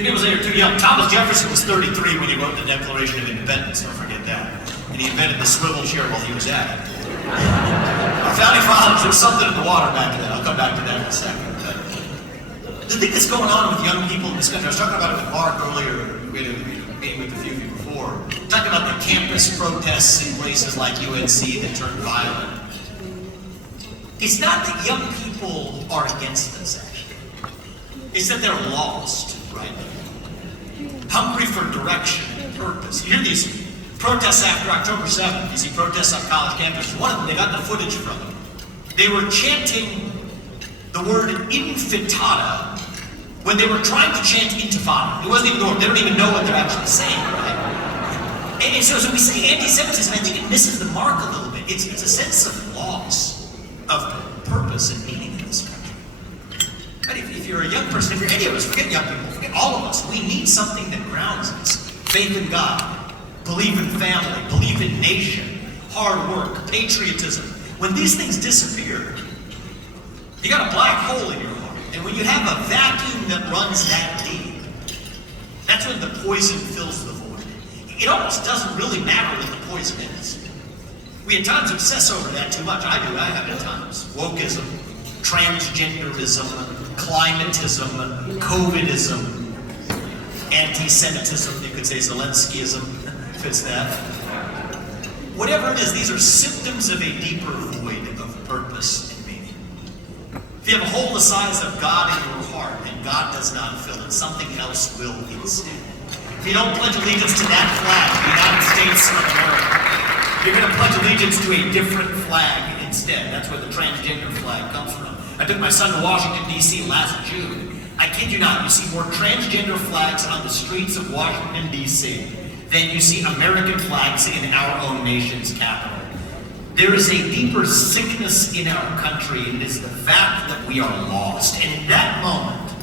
People say you're too young. Thomas Jefferson was 33 when he wrote the Declaration of Independence, don't forget that. And he invented the swivel chair while he was at it. Our founding fathers, there's something in the water back to that. I'll come back to that in a second. But the thing that's going on with young people in this country, I was talking about it with Mark earlier, we had a meeting with a few of you before, talking about the campus protests in places like UNC that turned violent. It's not that young people are against us, actually. It's that they're lost, right? Hungry for direction and purpose. You hear these protests after October 7th. You see protests on college campuses. One of them, they got the footage from them. They were chanting the word infitata when they were trying to chant intifada. It wasn't even the word. They don't even know what they're actually saying, right? And so we say anti-Semitism, I think it misses the mark a little bit. It's a sense of loss of purpose and meaning in this country. But if you're a young person, if you're any of us, forget young people, forget all of us, we need something that grounds us. Faith in God, believe in family, believe in nation, hard work, patriotism. When these things disappear, you got a black hole in your heart. And when you have a vacuum that runs that deep, that's when the poison fills the void. It almost doesn't really matter what the poison is. We at times obsess over that too much. I do, I have at times. Wokeism, transgenderism, climatism, COVIDism, anti-Semitism, you could say Zelenskyism, fits that. Whatever it is, these are symptoms of a deeper void of purpose and meaning. If you have a hole the size of God in your heart and God does not fill it, something else will instead. If you don't pledge allegiance to that flag, the United States of America, you're going to pledge allegiance to a different flag instead. That's where the transgender flag comes from. I took my son to Washington, D.C. last June. I kid you not, you see more transgender flags on the streets of Washington, D.C. than you see American flags in our own nation's capital. There is a deeper sickness in our country, and it is the fact that we are lost. And in that moment,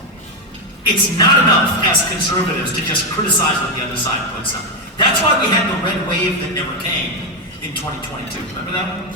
it's not enough as conservatives to just criticize what the other side puts up. That's why we had the red wave that never came in 2022. Remember that?